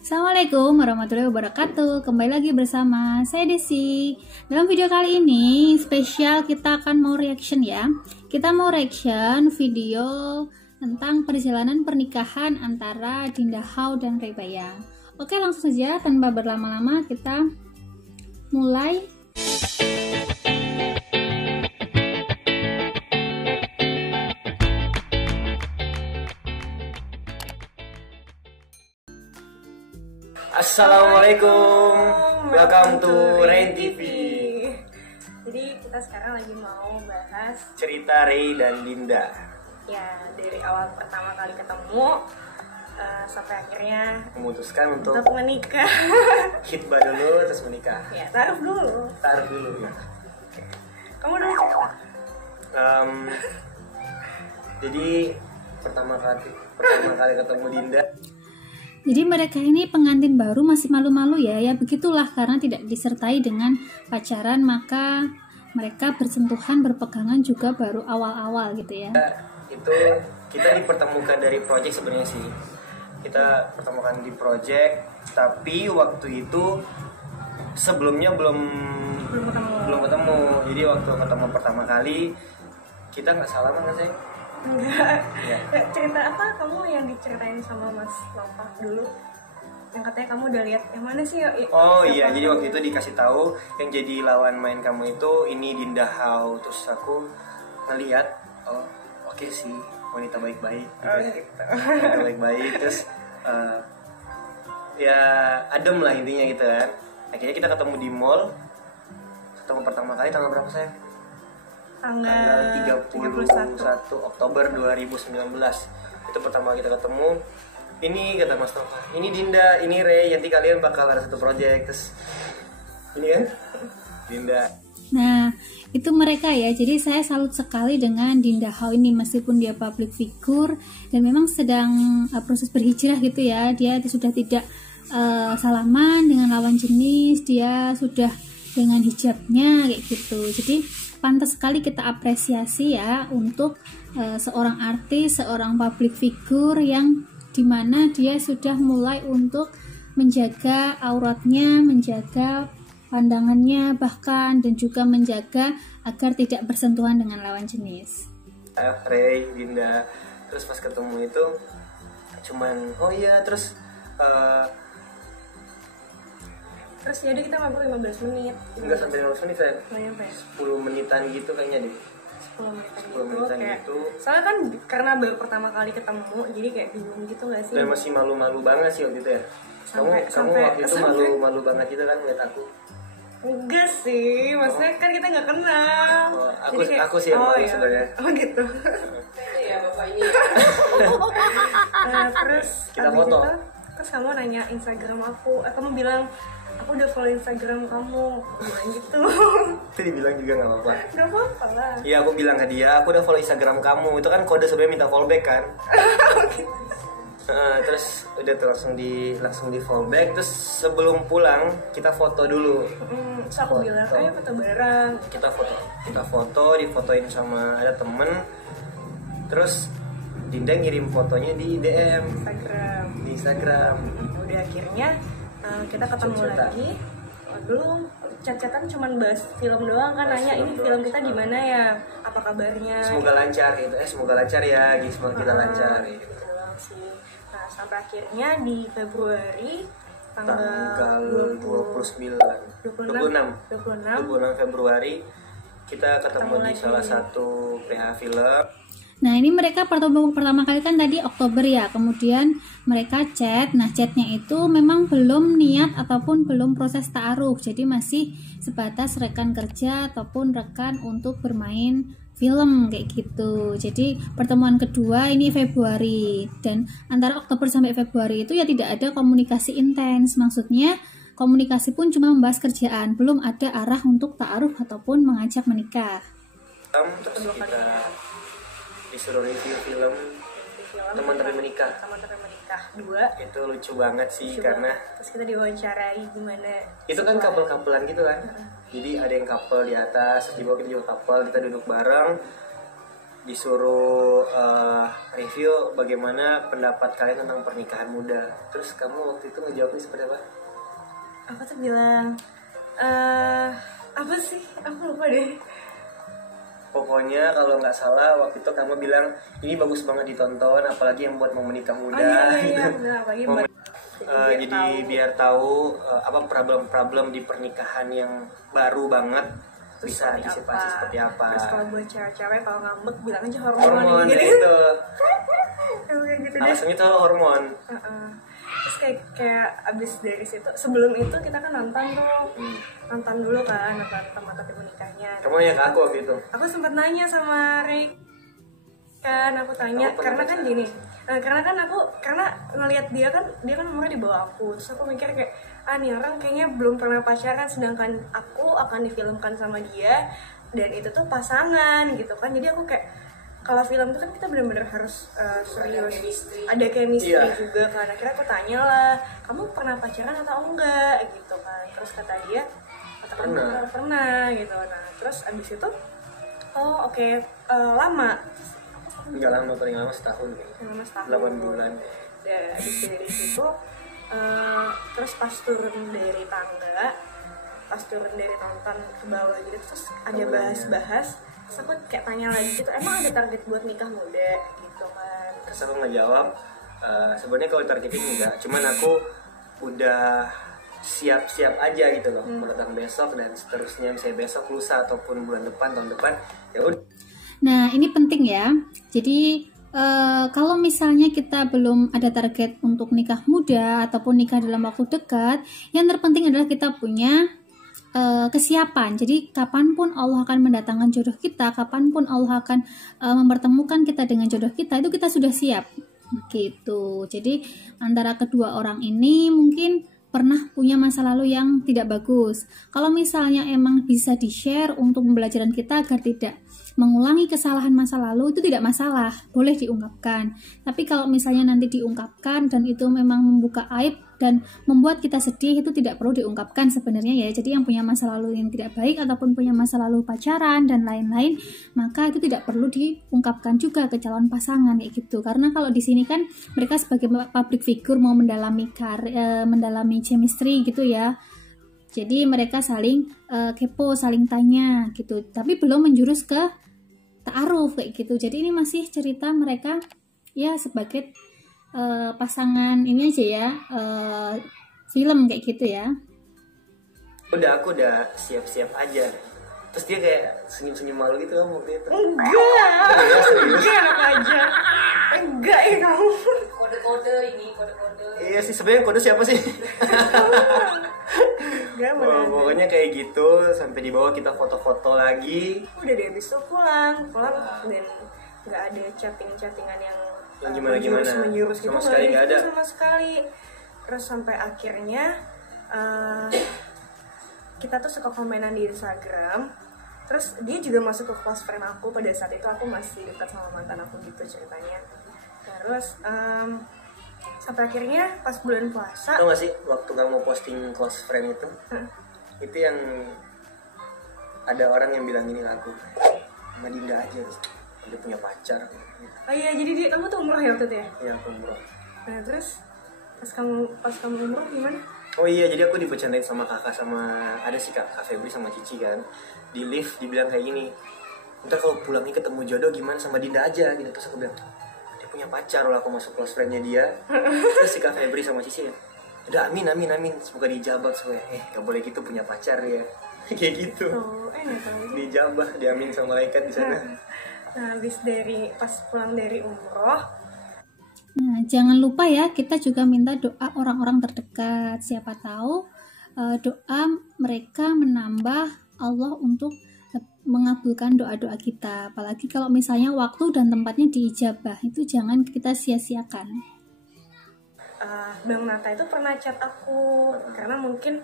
Assalamualaikum warahmatullahi wabarakatuh. Kembali lagi bersama saya Desi. Dalam video kali ini spesial kita akan mau reaction ya. Kita mau reaction video tentang perjalanan pernikahan antara Dinda Hao dan Ray Bayang. Oke, langsung saja tanpa berlama-lama kita mulai. Assalamualaikum, welcome to Rain TV. Jadi kita sekarang lagi mau bahas Cerita Ray dan Dinda. ya dari awal pertama kali ketemu sampai akhirnya Memutuskan untuk menikah. hitbah dulu terus menikah. Ya, taruh dulu. Taruh dulu ya. Kamu dulu cerita. Jadi pertama kali ketemu Dinda. Jadi mereka ini pengantin baru masih malu-malu ya begitulah karena tidak disertai dengan pacaran, maka mereka bersentuhan berpegangan juga baru awal-awal gitu ya. Itu kita dipertemukan dari project sebenarnya sih. Kita pertemukan di project, tapi waktu itu sebelumnya belum ketemu. Jadi waktu ketemu pertama kali kita nggak salaman kan sih? Enggak. Ya. Cerita apa kamu yang diceritain sama Mas Nova dulu? Yang katanya kamu udah lihat yang mana sih? Oh iya, jadi waktu itu dikasih tahu yang jadi lawan main kamu itu ini Dinda Hao. Terus aku ngeliat, oh oke sih, wanita baik-baik. Gitu. Wanita baik-baik, terus ya adem lah intinya gitu kan. Akhirnya kita ketemu di mall. Ketemu pertama kali tanggal berapa saya? Tanggal 31 Oktober 2019. Itu pertama kita ketemu. Ini kata Mas Nova, ini Dinda, ini Ray, nanti kalian bakal ada satu project. Terus ini kan Dinda. Nah, itu mereka ya. Jadi saya salut sekali dengan Dinda Hao ini, meskipun dia public figure dan memang sedang proses berhijrah gitu ya. Dia sudah tidak salaman dengan lawan jenis, dia sudah dengan hijabnya kayak gitu. Jadi pantas sekali kita apresiasi ya untuk seorang artis, seorang public figure yang dimana dia sudah mulai untuk menjaga auratnya, menjaga pandangannya bahkan, dan juga menjaga agar tidak bersentuhan dengan lawan jenis. Ray, Dinda, terus pas ketemu itu cuman oh iya, terus jadi kita ngobrol 15 menit. enggak sampai 15 menit saya. Nggak nyampe. 10 menitan gitu kayaknya deh. 10 menitan kayak, gitu. soalnya kan karena baru pertama kali ketemu jadi kayak bingung gitu gak sih? Dan masih malu-malu banget sih waktu itu ya. Kamu waktu itu malu-malu banget gitu kan ngeliat aku. Enggak sih, maksudnya kan kita nggak kenal. Oh, Jadi aku sih yang malu sebenarnya. Oh gitu. Iya bapak ini. Terus Kita abis foto. itu, terus kamu nanya Instagram aku, kamu bilang aku udah follow Instagram kamu, bilang gitu. Itu dibilang juga nggak apa-apa. Gak apa-apa lah. Iya, aku bilang ke dia, aku udah follow Instagram kamu. Itu kan kode sebenarnya minta follow back kan. Terus udah tuh langsung di follow back. Terus sebelum pulang kita foto dulu. Terus aku bilang, ayo foto bareng. Kita foto, difotoin sama ada temen. Terus Dinda ngirim fotonya di DM di Instagram. Udah akhirnya kita ketemu lagi. Dulu chat-chatan cuman bahas film doang kan, nanya ini film kita di mana ya, apa kabarnya. Semoga lancar gitu. Semoga lancar ya, semoga kita lancar gitu. Gitu doang sih. Nah, sampai akhirnya di Februari tanggal 26 Februari kita ketemu di salah satu PH film. Nah, ini mereka pertama kali kan tadi Oktober ya, kemudian mereka chat. Nah, chatnya itu memang belum niat ataupun belum proses ta'aruf, jadi masih sebatas rekan kerja ataupun rekan untuk bermain film kayak gitu. Jadi pertemuan kedua ini Februari, dan antara Oktober sampai Februari itu ya tidak ada komunikasi intens, maksudnya komunikasi pun cuma membahas kerjaan, belum ada arah untuk ta'aruf ataupun mengajak menikah. Terus kita disuruh review film Teman Tapi Menikah 2. Itu lucu banget sih karena terus kita diwawancarai gimana. Itu kan couple-couplean gitu kan. Jadi ada yang couple di atas, terus di bawah kita juga couple, kita duduk bareng. disuruh review bagaimana pendapat kalian tentang pernikahan muda. Terus kamu waktu itu ngejawabnya seperti apa? Aku tuh bilang apa sih? Aku lupa deh. Pokoknya kalau nggak salah waktu itu kamu bilang ini bagus banget ditonton, apalagi yang buat mau menikah muda. Iya, benar, apalagi buat jadi biar tahu apa problem-problem di pernikahan yang baru banget bisa antisipasi seperti apa. Terus kalau buat cewek-cewek kalau ngambek bilang aja hormon Hormon gitu. itu. Kayak gitu deh. Alasannya tuh hormon. Terus kayak abis dari situ, sebelum itu kita kan nonton nonton dulu kan, nonton teman-teman menikahnya. Kamu nanya ke aku waktu itu. Aku sempat nanya sama Rick kan, aku tanya karena kan gini, karena ngelihat dia kan umurnya di bawah aku, terus aku mikir kayak nih orang kayaknya belum pernah pacaran, sedangkan aku akan difilmkan sama dia dan itu tuh pasangan gitu kan. Jadi aku kayak kalau film itu kan kita benar-benar harus serius, ada chemistry juga kan. Akhirnya aku tanya lah, kamu pernah pacaran atau enggak gitu kan. Terus kata dia katakan pernah gitu. Nah terus abis itu oke, lama. Enggak lama, paling lama setahun. 8 bulan. Dan abis dari situ terus pas turun dari tangga, pas turun dari nonton ke bawah gitu, terus ada bahas-bahas. Terus aku kayak tanya lagi gitu, emang ada target buat nikah muda gitu kan. Terus aku ngejawab sebenarnya kalau targetin enggak, cuman aku udah siap-siap aja gitu loh, mau datang besok dan seterusnya, misalnya besok, lusa ataupun bulan depan, tahun depan, ya udah. Nah, ini penting ya. Jadi kalau misalnya kita belum ada target untuk nikah muda ataupun nikah dalam waktu dekat, yang terpenting adalah kita punya kesiapan. Jadi kapanpun Allah akan mendatangkan jodoh kita, kapanpun Allah akan mempertemukan kita dengan jodoh kita, itu kita sudah siap gitu. Jadi antara kedua orang ini mungkin pernah punya masa lalu yang tidak bagus. Kalau misalnya emang bisa di-share untuk pembelajaran kita agar tidak mengulangi kesalahan masa lalu, itu tidak masalah, boleh diungkapkan. Tapi kalau misalnya nanti diungkapkan dan itu memang membuka aib dan membuat kita sedih, itu tidak perlu diungkapkan sebenarnya ya. Jadi yang punya masa lalu yang tidak baik ataupun punya masa lalu pacaran dan lain-lain, maka itu tidak perlu diungkapkan juga ke calon pasangan kayak gitu. Karena kalau di sini kan mereka sebagai public figure mau mendalami mendalami chemistry gitu ya. Jadi mereka saling kepo, saling tanya gitu. Tapi belum menjurus ke ta'aruf kayak gitu. Jadi ini masih cerita mereka ya sebagai pasangan ini aja ya, film kayak gitu ya. Aku udah siap-siap aja. Terus dia kayak senyum-senyum malu gitu kan waktu itu. Enggak enak aja. Enggak ya kamu. Kode-kode. Iya sih, sebenarnya kode siapa sih? Pokoknya kayak gitu, sampai di bawah kita foto-foto lagi. Udah deh, habis itu pulang dan nggak ada chattingan yang menjurus gitu, sama sekali nggak ada sama sekali. Terus sampai akhirnya kita tuh suka komenan di Instagram. Terus dia juga masuk ke close friend aku. Pada saat itu aku masih dekat sama mantan aku gitu ceritanya. Terus sampai akhirnya pas bulan puasa. Tahu gak sih waktu kamu posting close friend itu, itu yang ada orang yang bilang gini ke aku, sama Dinda aja, dia punya pacar. Oh iya, jadi kamu tuh umroh ya waktu itu ya? Iya, aku umroh. Nah terus pas kamu umroh gimana? Oh iya, jadi aku dibercandain sama kakak, sama ada sih Kak Febri sama Cici kan. Di lift dibilang kayak gini, ntar kalau pulangnya ketemu jodoh gimana, sama Dinda aja gitu. Terus aku bilang, dia punya pacar loh, aku masuk close friendnya dia. Terus si Kak Febri sama Cici ya, udah amin, semoga dijabah semuanya. Gak boleh gitu, punya pacar ya. Kayak gitu. Enak aja. Dijabah, diamin sama malaikat di sana. Nah, habis pas pulang dari umroh, Nah, jangan lupa ya, kita juga minta doa orang-orang terdekat. Siapa tahu doa mereka menambah Allah untuk mengabulkan doa-doa kita. Apalagi kalau misalnya waktu dan tempatnya diijabah, itu jangan kita sia-siakan. Bang Nata itu pernah chat aku karena mungkin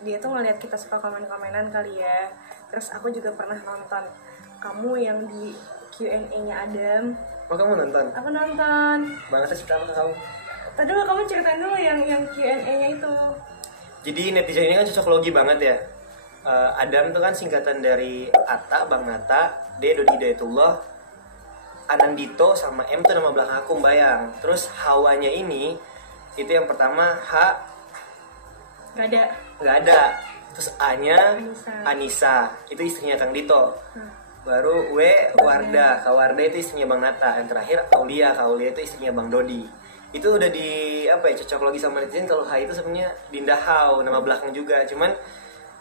dia tuh ngeliat kita suka komen-komenan kali ya. Terus aku juga pernah nonton kamu yang di Q&A-nya Adam. Oh, kamu nonton? Aku nonton. Banget sih cerita ke kamu. Tadi dulu kamu ceritain dulu yang Q&A-nya itu. Jadi netizen ini kan cocok logi banget ya. Adam itu kan singkatan dari Atta, Bang Nata, D Dodi Hidayatullah, Anandito sama M itu nama belakang aku, Bayang. Terus Hawanya ini itu yang pertama H nggak ada. Terus A-nya Anissa, itu istrinya Kang Dito. Baru W Wardah, Kak Wardah itu istrinya Bang Nata. Yang terakhir Aulia, Kak Aulia itu istrinya Bang Dodi. Itu udah di cocok lagi sama netizen kalau H itu sebenarnya Dinda Hau, nama belakang juga. Cuman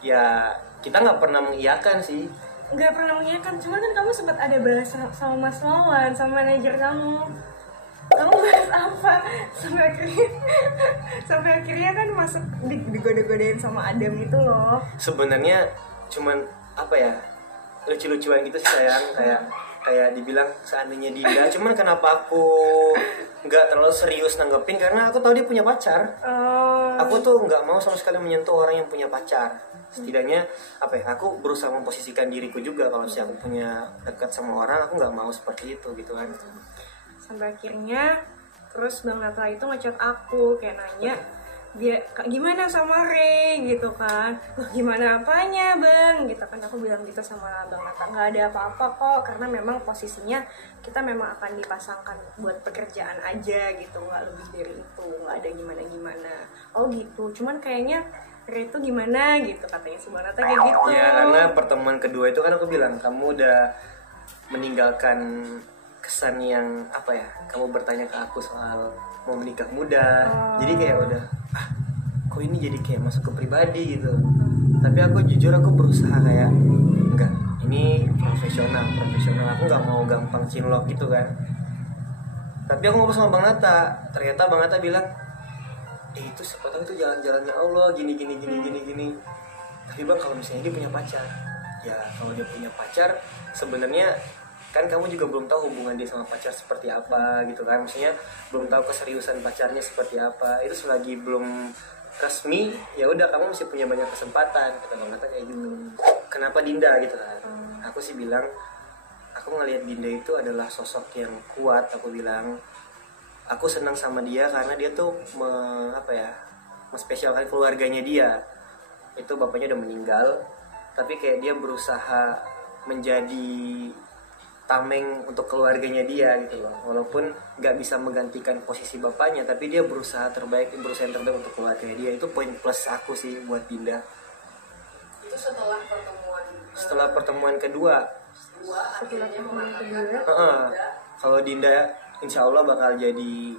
ya kita nggak pernah mengiyakan sih. Nggak pernah mengiyakan, cuman kan kamu sempat ada bahas sama Mas Wawan, sama manajer kamu bahas apa sampai akhirnya kan masuk digoda-godain sama Adam itu loh. Sebenarnya cuman lucu-lucuan gitu sih sayang, kayak dibilang seandainya Dinda, cuman kenapa aku nggak terlalu serius nanggepin karena aku tahu dia punya pacar. Aku tuh nggak mau sama sekali menyentuh orang yang punya pacar. Setidaknya aku berusaha memposisikan diriku juga kalau aku punya dekat sama orang, aku nggak mau seperti itu gitu kan. Sampai akhirnya terus Bang Nata itu ngechat aku kayak nanya dia gimana sama Ray gitu kan. Loh gimana apanya Bang gitu kan. Aku bilang gitu sama Bang Nata, nggak ada apa-apa kok, karena memang posisinya kita memang akan dipasangkan buat pekerjaan aja gitu, nggak lebih dari itu, nggak ada gimana-gimana. Oh gitu, cuman kayaknya Ray itu gimana gitu katanya si Bang Nata kayak gitu. Ya karena pertemuan kedua itu kan aku bilang kamu udah meninggalkan kesan yang kamu bertanya ke aku soal mau menikah muda. Jadi kayak udah kok ini jadi kayak masuk ke pribadi gitu. Tapi aku jujur aku berusaha kayak enggak, ini profesional, aku nggak mau gampang cinlok gitu kan. Tapi aku ngobrol sama Bang Nata, ternyata Bang Nata bilang itu siapa tahu itu jalan-jalannya Allah gini. Tapi Bang kalau misalnya dia punya pacar, ya kalau dia punya pacar sebenarnya kan kamu juga belum tahu hubungan dia sama pacar seperti apa gitu kan, maksudnya belum tahu keseriusan pacarnya seperti apa. Itu selagi belum resmi ya udah kamu masih punya banyak kesempatan, kata Bang Nata kayak gitu. Kenapa Dinda gitu kan. Aku sih bilang aku ngelihat Dinda itu adalah sosok yang kuat. Aku bilang aku senang sama dia karena dia tuh menspesialkan keluarganya dia. Itu bapaknya udah meninggal, tapi kayak dia berusaha menjadi tameng untuk keluarganya dia gitu loh. Walaupun nggak bisa menggantikan posisi bapaknya, tapi dia berusaha yang terbaik untuk keluarganya dia. Itu poin plus aku sih buat Dinda. Itu setelah pertemuan kedua. Kalau Dinda insya Allah bakal jadi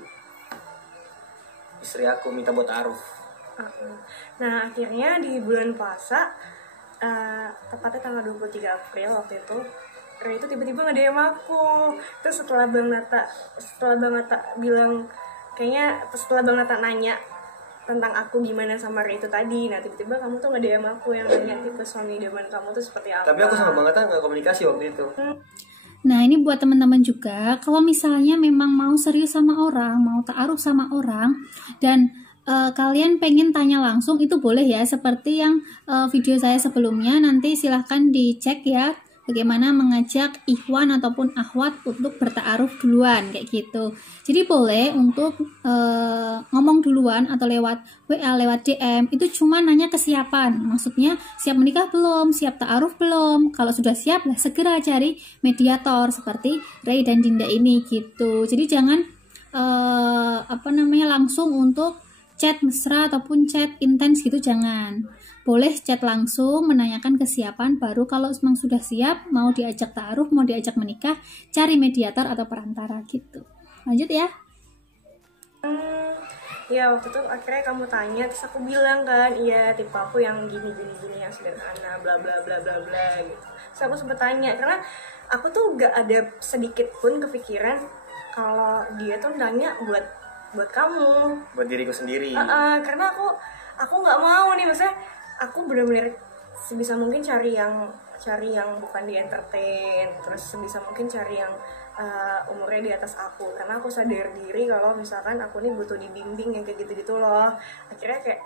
istri aku, minta buat ta'aruf. Nah akhirnya di bulan puasa, tepatnya tanggal 23 April waktu itu, Ray itu tiba-tiba nge-DM aku. Terus setelah Bang Nata bilang, setelah Bang Nata nanya tentang aku gimana sama Ray itu tadi, nah tiba-tiba kamu tuh nge-DM aku yang nanya tipe suami idaman kamu tuh seperti apa. Tapi aku sama Bang Nata nggak komunikasi waktu itu. Nah ini buat teman-teman juga, kalau misalnya memang mau serius sama orang, mau ta'aruf sama orang, dan kalian pengen tanya langsung, itu boleh ya, seperti yang video saya sebelumnya. Nanti silahkan dicek ya bagaimana mengajak ikhwan ataupun akhwat untuk berta'aruf duluan kayak gitu. Jadi boleh untuk ngomong duluan atau lewat WA, lewat DM, itu cuma nanya kesiapan. Maksudnya siap menikah belum, siap ta'aruf belum. Kalau sudah siap, segera cari mediator seperti Ray dan Dinda ini gitu. Jadi jangan langsung untuk chat mesra ataupun chat intens gitu, jangan. Boleh chat langsung menanyakan kesiapan, baru kalau memang sudah siap mau diajak ta'aruf, mau diajak menikah, cari mediator atau perantara gitu. Lanjut ya. Ya waktu itu akhirnya kamu tanya, terus aku bilang kan, iya tipe aku yang gini yang sederhana, bla bla bla bla bla gitu. Terus aku sempet tanya, karena aku tuh gak ada sedikit pun kepikiran kalau dia tuh nanya buat kamu, buat diriku sendiri. Karena aku nggak mau nih, maksudnya aku benar-benar sebisa mungkin cari yang bukan di entertain, terus sebisa mungkin cari yang umurnya di atas aku, karena aku sadar diri kalau misalkan aku nih butuh dibimbing yang kayak gitu-gitu loh. Akhirnya kayak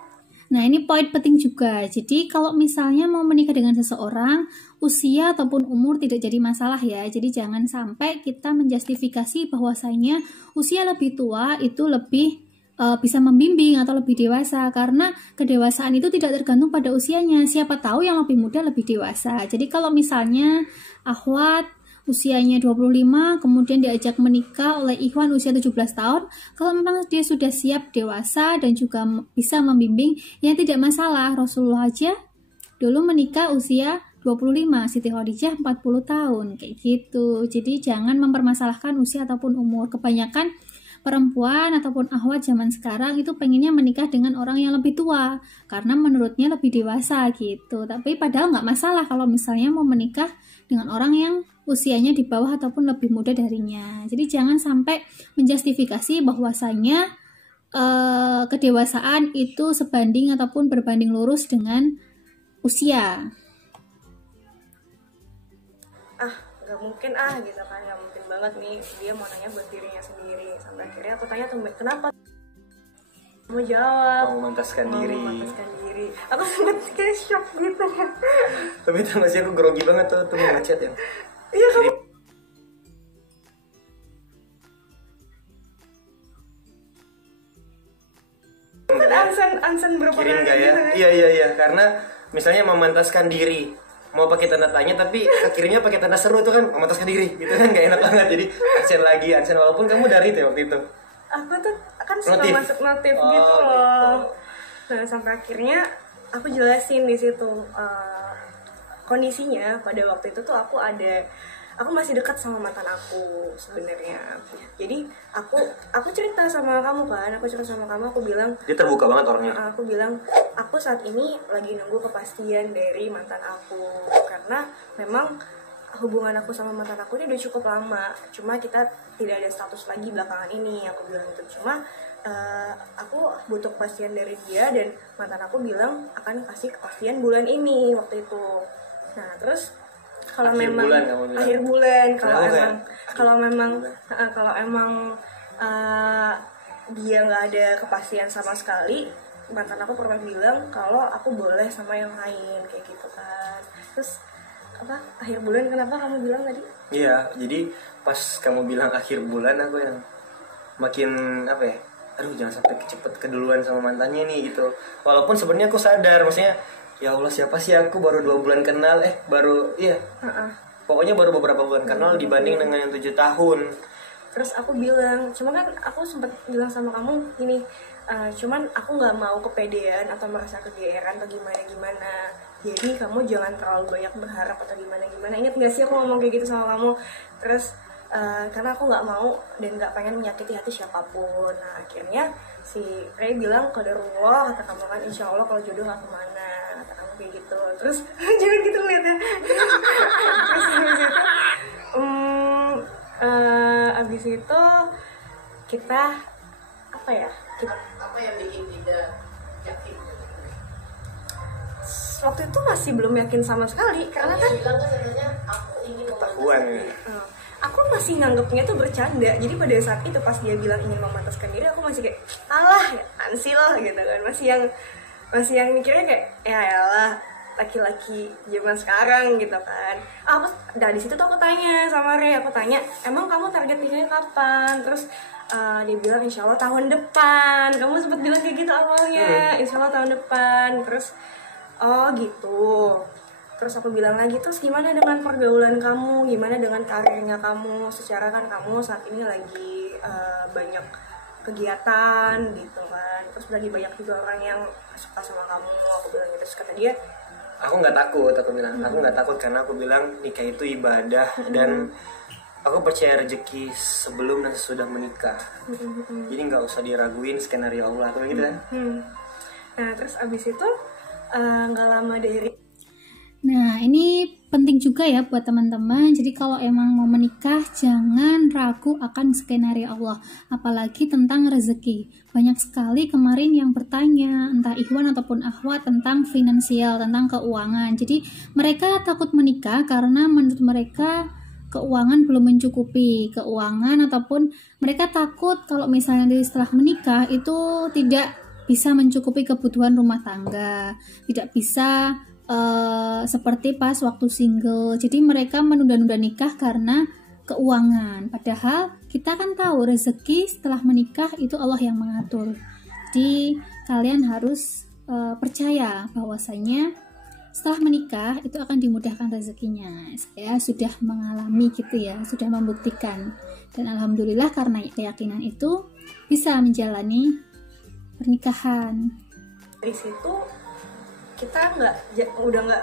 Nah ini poin penting juga. Jadi kalau misalnya mau menikah dengan seseorang, usia ataupun umur tidak jadi masalah ya. Jadi jangan sampai kita menjustifikasi bahwasanya usia lebih tua itu lebih bisa membimbing atau lebih dewasa, karena kedewasaan itu tidak tergantung pada usianya. Siapa tahu yang lebih muda lebih dewasa. Jadi kalau misalnya akhwat usianya 25 kemudian diajak menikah oleh ikhwan usia 17 tahun, kalau memang dia sudah siap dewasa dan juga bisa membimbing, ya tidak masalah. Rasulullah aja dulu menikah usia 25, Siti Khadijah 40 tahun, kayak gitu. Jadi jangan mempermasalahkan usia ataupun umur. Kebanyakan perempuan ataupun akhwat zaman sekarang itu pengennya menikah dengan orang yang lebih tua karena menurutnya lebih dewasa gitu. Tapi padahal nggak masalah kalau misalnya mau menikah dengan orang yang usianya di bawah ataupun lebih muda darinya. Jadi jangan sampai menjustifikasi bahwasanya kedewasaan itu sebanding ataupun berbanding lurus dengan usia. Gak mungkin gitu kan, gak mungkin banget nih dia mau nanya buat dirinya sendiri. Sampai akhirnya aku tanya, kenapa mau jawab, mau memantaskan diri. Aku sempet kayak shock gitu ya. Tapi tau gak sih, aku grogi banget tuh ngechat ya. Iya, kamu ansan berapa kirim kali gak ya? gitu kan? Iya, karena misalnya memantaskan diri, mau pakai tanda tanya tapi akhirnya pakai tanda seru tuh kan, memantaskan diri gitu kan, gak enak banget. Jadi ansen walaupun kamu dari itu waktu itu. Aku tuh kan suka masuk notif gitu gitu. loh. Nah sampai akhirnya aku jelasin di situ kondisinya pada waktu itu tuh aku masih dekat sama mantan aku sebenarnya. Jadi aku cerita sama kamu kan, aku bilang Dia terbuka banget orangnya. Aku bilang aku saat ini lagi nunggu kepastian dari mantan aku, karena memang hubungan aku sama mantan aku ini udah cukup lama, cuma kita tidak ada status lagi belakangan ini. Aku bilang itu cuma aku butuh kepastian dari dia, dan mantan aku bilang akan kasih kepastian bulan ini waktu itu. Nah terus kalau memang akhir bulan, kalau memang dia nggak ada kepastian sama sekali, mantan aku pernah bilang kalau aku boleh sama yang lain kayak gitu kan. Terus akhir bulan, kenapa kamu bilang tadi? Iya, jadi pas kamu bilang akhir bulan, aku yang makin aduh jangan sampai cepet keduluan sama mantannya nih gitu. Walaupun sebenarnya aku sadar, maksudnya ya Allah siapa sih aku, baru 2 bulan kenal, pokoknya baru beberapa bulan kenal dibanding dengan yang 7 tahun. Terus aku bilang, cuma kan aku sempat bilang sama kamu ini, cuman aku nggak mau kepedean atau merasa kegeeran atau gimana. Jadi kamu jangan terlalu banyak berharap atau gimana. Ingat nggak sih aku ngomong kayak gitu sama kamu? Terus karena aku nggak mau dan nggak pengen menyakiti hati siapapun. Nah akhirnya si Ray bilang qadarullah, kata kamu kan insya Allah kalau jodoh nggak kemana, kata kamu kayak gitu. Terus jangan gitu liatnya. Terus abis itu kita apa yang bikin tidak yakin? Waktu itu masih belum yakin sama sekali, karena kan bilang katanya aku ingin ketahuan ya. Aku masih nganggapnya tuh bercanda. Jadi pada saat itu pas dia bilang ingin memantaskan diri, aku masih kayak alah ya ansil gitu kan, masih yang mikirnya kayak ya elah laki-laki zaman sekarang gitu kan. Dari situ tuh aku tanya sama Ray, emang kamu target nikahnya kapan? Terus dia bilang insya Allah tahun depan. Kamu sempat bilang kayak gitu awalnya, insya Allah tahun depan. Terus oh gitu. Terus aku bilang lagi, terus gimana dengan pergaulan kamu, gimana dengan karirnya kamu? Secara kan kamu saat ini lagi banyak kegiatan gitu kan, terus lagi banyak juga orang yang suka sama kamu. Aku bilang gitu. Terus kata dia, aku nggak takut. Aku bilang aku nggak takut karena aku bilang nikah itu ibadah dan aku percaya rezeki sebelum dan sesudah menikah. Jadi nggak usah diraguin skenario Allah atau gitu kan. Nah terus abis itu nggak lama dari. Nah, ini penting juga ya buat teman-teman. Jadi kalau emang mau menikah, jangan ragu akan skenario Allah, apalagi tentang rezeki. Banyak sekali kemarin yang bertanya, entah ikhwan ataupun akhwat, tentang finansial, tentang keuangan. Jadi mereka takut menikah karena menurut mereka keuangan belum mencukupi keuangan, ataupun mereka takut kalau misalnya setelah menikah itu tidak bisa mencukupi kebutuhan rumah tangga, tidak bisa seperti pas waktu single. Jadi mereka menunda-nunda nikah karena keuangan. Padahal kita kan tahu rezeki setelah menikah itu Allah yang mengatur. Jadi kalian harus percaya bahwasanya setelah menikah itu akan dimudahkan rezekinya. Saya sudah mengalami gitu ya, sudah membuktikan, dan alhamdulillah karena keyakinan itu bisa menjalani pernikahan. Dari situ kita udah nggak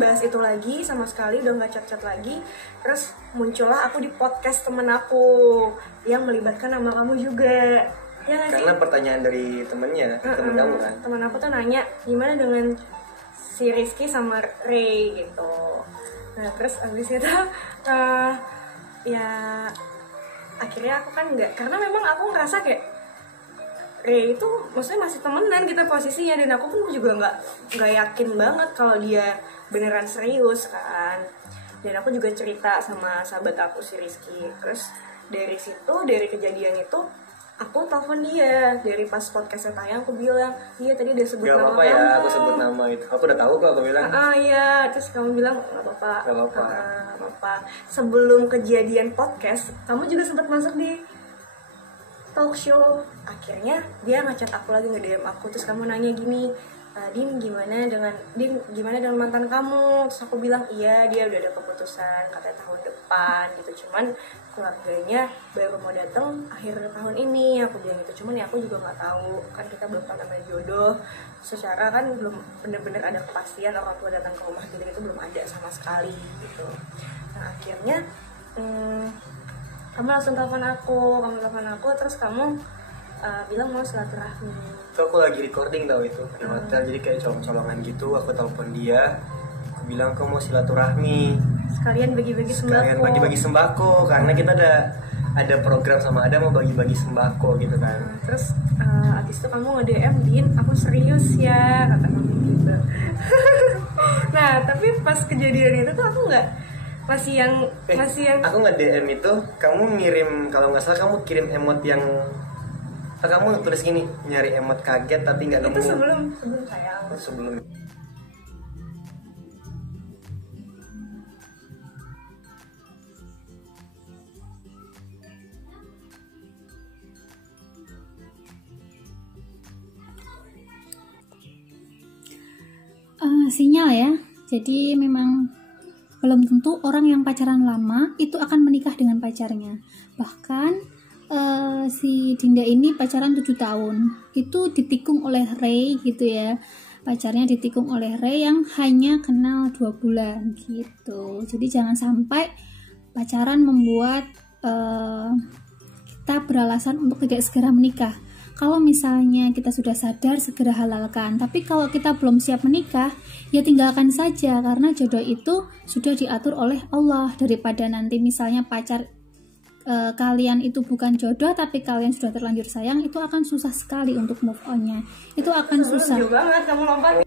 bahas itu lagi sama sekali, udah nggak chat lagi. Terus muncullah aku di podcast temen aku yang melibatkan nama kamu juga. Ya gak sih? Karena pertanyaan dari temennya, temen kamu kan. Temen aku tuh nanya gimana dengan si Rizky sama Ray gitu. Nah terus abis itu ya akhirnya aku kan nggak, karena memang aku ngerasa kayak Ray itu maksudnya masih temenan kita posisinya, dan aku pun juga nggak yakin banget kalau dia beneran serius kan. Dan aku juga cerita sama sahabat aku si Rizky. Terus dari situ, dari kejadian itu aku telepon dia. Dari pas podcastnya tayang aku bilang, iya tadi dia sebut gak nama apa-apa ya, aku sebut nama itu. Aku udah tahu kok, aku bilang. Iya, terus kamu bilang nggak apa-apa. Nggak apa-apa. Nggak apa-apa. Sebelum kejadian podcast, kamu juga sempat masuk di talk show. Akhirnya dia ngechat aku lagi, nge-DM aku, terus kamu nanya gini, Din gimana dengan mantan kamu? Terus aku bilang iya, dia udah ada keputusan katanya tahun depan gitu, cuman keluarganya baru mau datang akhir tahun ini. Aku bilang gitu, cuman ya aku juga nggak tahu kan, kita belum tahu namanya jodoh secara kan, belum bener-bener ada kepastian orang tua datang ke rumah gitu, itu belum ada sama sekali gitu. Nah akhirnya kamu langsung telepon aku, terus kamu bilang mau silaturahmi. Itu aku lagi recording tau itu di hotel, jadi kayak colong-colongan gitu. Aku telepon dia, aku bilang aku mau silaturahmi. Sekalian bagi-bagi sembako. Karena kita ada program sama ada mau bagi-bagi sembako gitu kan. Terus abis itu kamu nge-DM, Din aku serius ya, kata kamu gitu. Nah tapi pas kejadian itu tuh aku nggak masih yang aku nge-DM itu, kamu ngirim, kalau nggak salah kamu kirim emot yang kamu tulis gini, nyari emot kaget tapi nggak nemu. Itu sebelum sayang. Sebelum. Sinyal ya. Jadi memang belum tentu orang yang pacaran lama itu akan menikah dengan pacarnya. Bahkan si Dinda ini pacaran 7 tahun, itu ditikung oleh Ray gitu ya. Pacarnya ditikung oleh Ray yang hanya kenal 2 bulan gitu. Jadi jangan sampai pacaran membuat kita beralasan untuk tidak segera menikah. Kalau misalnya kita sudah sadar, segera halalkan. Tapi kalau kita belum siap menikah, ya tinggalkan saja, karena jodoh itu sudah diatur oleh Allah. Daripada nanti misalnya pacar kalian itu bukan jodoh tapi kalian sudah terlanjur sayang, itu akan susah sekali untuk move on-nya. Itu akan susah. Jauh banget kamu lompat.